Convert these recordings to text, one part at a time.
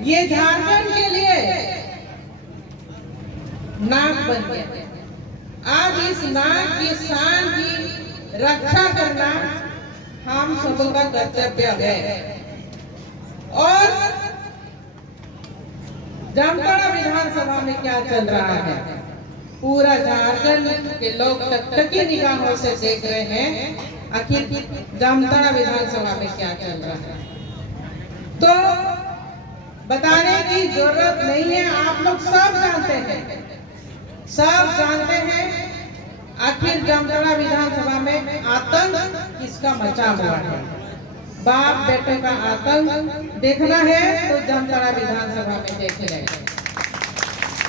ये झारखंड के लिए नाक बन गया। आज इस नाक की शान की रक्षा करना हम सबों का कर्तव्य है। और जामताड़ा विधानसभा में क्या चल रहा है, पूरा झारखंड के लोग टकटकी निगाहों से देख रहे हैं आखिर जामताड़ा विधानसभा में क्या चल रहा है। तो बताने की जरूरत नहीं है, आप लोग सब जानते हैं, सब जानते हैं आखिर जामताड़ा विधानसभा में आतंक किसका मचा हुआ है। बाप बेटे का आतंक देखना है तो जामताड़ा विधानसभा में देख लें।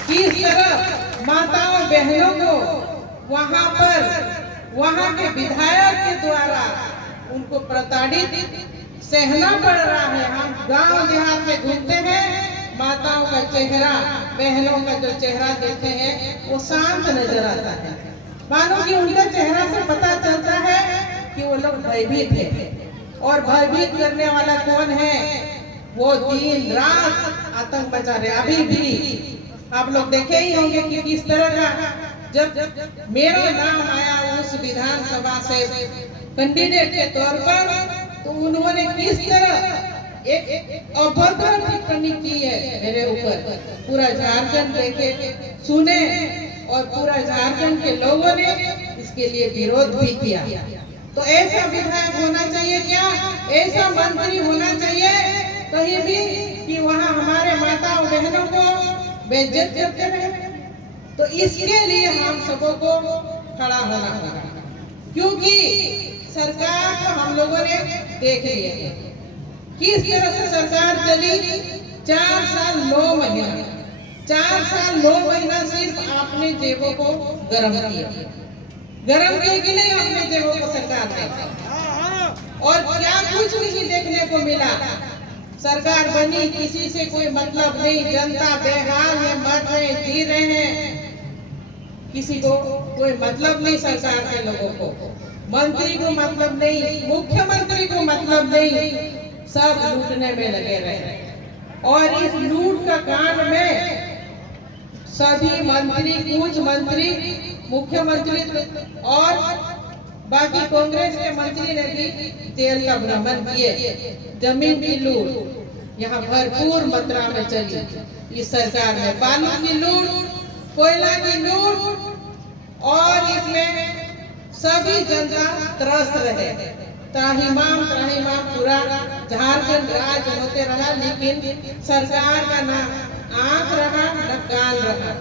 किस तरह माताओं बहनों को वहां पर वहां के विधायक के द्वारा उनको प्रताड़ित सहना पड़ रहा है। हम गांव देहात में घूमते हैं, माताओं का चेहरा, बहनों का जो चेहरा देखते हैं वो शांत नजर आता है, मानो कि उनका चेहरा से पता चलता है कि वो लोग भयभीत है। और भयभीत करने वाला कौन है, वो दिन रात आतंक मचा रहे। अभी भी आप लोग देखे ही होंगे कि किस तरह का जब मेरा नाम आया उस विधानसभा से कैंडिडेट के तौर पर, तो उन्होंने किस तरह एक अभद्र टिप्पणी की है मेरे ऊपर। पूरा झारखंड देखे सुने और पूरा झारखंड के लोगों ने इसके लिए विरोध भी किया। तो ऐसा विधायक होना चाहिए क्या, ऐसा मंत्री होना चाहिए कहीं भी कि वहाँ हमारे माताओं बहनों को बेइज्जत करते रहे। तो इसके लिए हम सबों को खड़ा होना होगा, क्योंकि सरकार को हम लोगों ने देख लिया है किस तरह से सरकार चली। 4 साल 9 महीना 4 साल 9 महीना सिर्फ आपने जेबों को गर्म किया, गर्म किए कि नहीं अपने जेबों को सरकार ने। और क्या कुछ नहीं देखने को मिला। सरकार बनी, किसी से कोई मतलब नहीं, जनता बेहाल है, मर रहे जी रहे हैं, किसी को कोई मतलब नहीं। सरकार के लोगों को, मंत्री को मतलब नहीं, मुख्यमंत्री को मतलब नहीं, सब लूटने में लगे रहे। और इस लूट का कांड में सभी मंत्री, कुछ मंत्री, मुख्यमंत्री और बाकी कांग्रेस के मंत्री ने भी जेल का भ्रमण किए। जमीन की लूट यहाँ भरपूर मात्रा में चली इस सरकार में, बालू की लूट, कोयला की लूट, और इसमें सभी जनता त्रस्त रहे। त्राहिमाम पूरा झारखंड राज्य होते रहा, लेकिन सरकार का ना आंख रहा न कान रहा।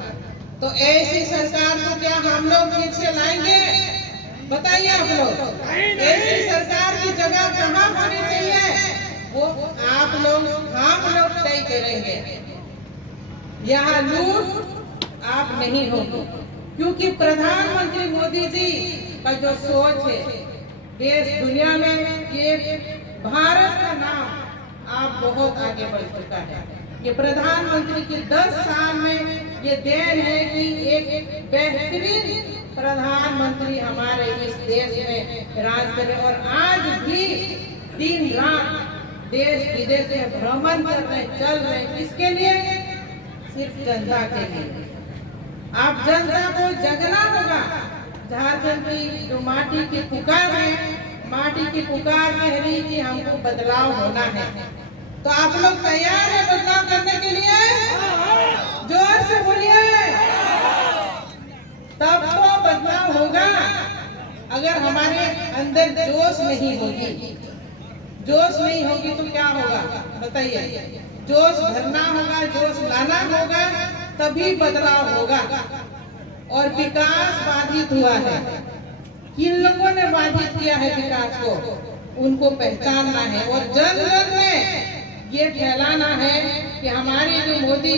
तो ऐसी सरकार को क्या हम लोग फिर से लाएंगे, बताइए आप लोग। ऐसी सरकार की जगह कहाँ होनी चाहिए वो आप लोग, हम लोग तय करेंगे। यहाँ लूट आप नहीं होगी, क्योंकि प्रधानमंत्री मोदी जी का जो सोच है देश दुनिया में, ये भारत का नाम आप बहुत आगे बढ़ चुका है। ये प्रधानमंत्री की 10 साल में ये देन है कि एक बेहतरीन प्रधानमंत्री हमारे इस देश में राज करे। और आज भी दिन रात देश विदेश में भ्रमण कर रहे, चल रहे, किसके लिए, सिर्फ जनता के लिए। आप जनता को जगना होगा। झारखंड की जो माटी की पुकार है, माटी की पुकार कह रही कि हमको बदलाव होना है। तो आप लोग तैयार है बदलाव करने के लिए? जोर से बोलिए। तब तो बदलाव होगा। अगर हमारे अंदर जोश नहीं होगी, जोश नहीं होगी तो क्या होगा बताइए। जोश भरना होगा, जोश लाना होगा, तभी बदलाव होगा। और विकास बाधित हुआ है। किन लोगों ने बाधित किया है विकास को, उनको पहचानना है और जन जन में ये फैलाना है कि हमारी जो मोदी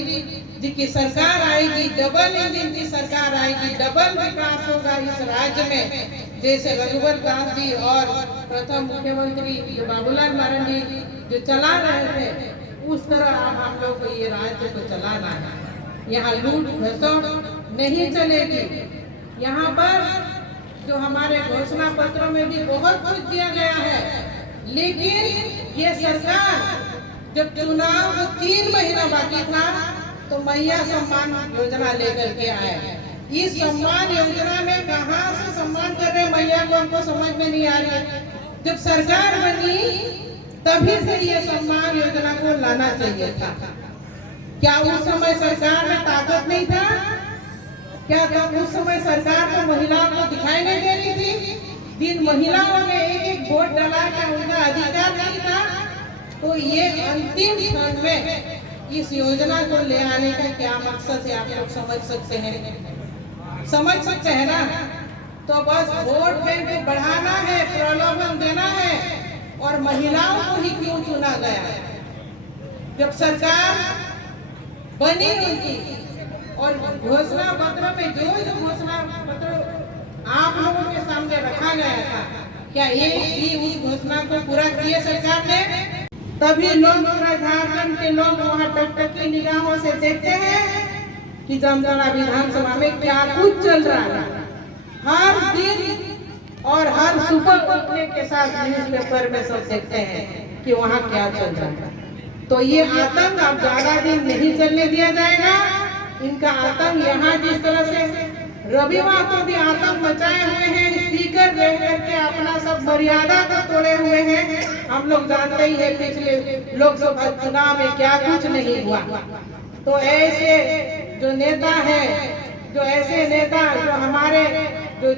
जी की सरकार आएगी, डबल इंजन की सरकार आएगी, डबल विकास होगा इस राज्य में। जैसे रघुवर दास जी और प्रथम मुख्यमंत्री जो बाबूलाल मरांडी जो चला रहे थे, उस तरह हम लोग को ये राज्य को चलाना है। यहाँ लूट घसोट नहीं चलेगी। यहाँ पर जो हमारे घोषणा पत्रों में भी बहुत कुछ दिया गया है, लेकिन ये सरकार जब चुनाव 3 महीना बाकी था तो मैया सम्मान योजना लेकर के आए। इस सम्मान योजना में कहां से सम्मान कर रहे मैया को हमको समझ में नहीं आ रही है। जब सरकार बनी तभी से ये सम्मान योजना को लाना चाहिए था। क्या उस समय सरकार में ताकत नहीं था? क्या तब उस समय सरकार को महिलाओं को दिखाई नहीं दे रही थी? जिन महिलाओं ने एक वोट डाला क्या उनका अधिकार नहीं था? तो ये अंतिम क्षण में इस योजना को ले आने का क्या मकसद है, आप लोग समझ सकते हैं ना? तो बस वोट बैंक को बढ़ाना है, प्रलोभन देना है, और महिलाओं को ही क्यों चुना गया? जब सरकार बनी उनकी और घोषणा पत्र में जो घोषणा पत्र आप लोगों के सामने रखा गया था, क्या एक भी उस घोषणा को पूरा किए सरकार ने? तभी लोग, पूरा झारखंड के लोग वहाँ टकटकी निगाहों से देखते हैं कि जामताड़ा विधानसभा में क्या कुछ चल रहा है। हर दिन और हर सुबह उठने के साथ न्यूज़पेपर में सब देखते हैं कि वहाँ क्या चल रहा है। तो ये आतंक अब ज्यादा दिन नहीं चलने दिया जाएगा। इनका आतंक यहाँ जिस तरह से रविवार को भी आतंक मचाए हुए हैं, स्पीकर रह करके अपना सब मर्यादा को तोड़े हुए हैं। हम लोग जानते ही है पिछले लोकसभा चुनाव में क्या कुछ नहीं हुआ। तो ऐसे जो नेता है, जो ऐसे नेता जो हमारे जो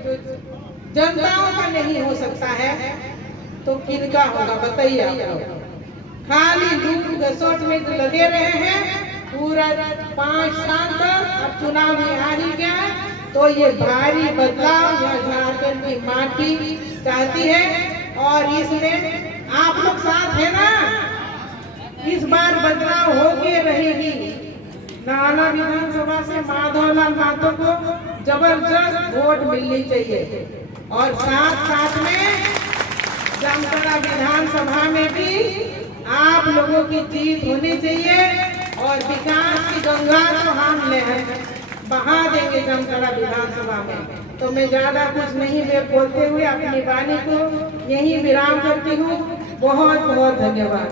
जनताओं का नहीं हो सकता है, तो किनका होगा बताइए आप लोग? खाली लूट घसोट में तो लगे रहे हैं पूरा 5 साल तक। अब चुनाव में आ ही गया तो ये भारी बदलाव यह झारखंड की माटी चाहती है, और इसमें आप लोग साथ है ना? इस बार बदलाव होके रहेगी। नाला विधानसभा से माधवलाल महतो को जबरदस्त वोट मिलनी चाहिए, और साथ में जामताड़ा विधानसभा में भी आप लोगों की जीत होनी चाहिए, और विकास की गंगा को हम लहर बहा देंगे जामताड़ा विधानसभा में। तो मैं ज्यादा कुछ नहीं बोलते हुए अपनी वाणी को यही विराम करती हूँ। बहुत बहुत धन्यवाद।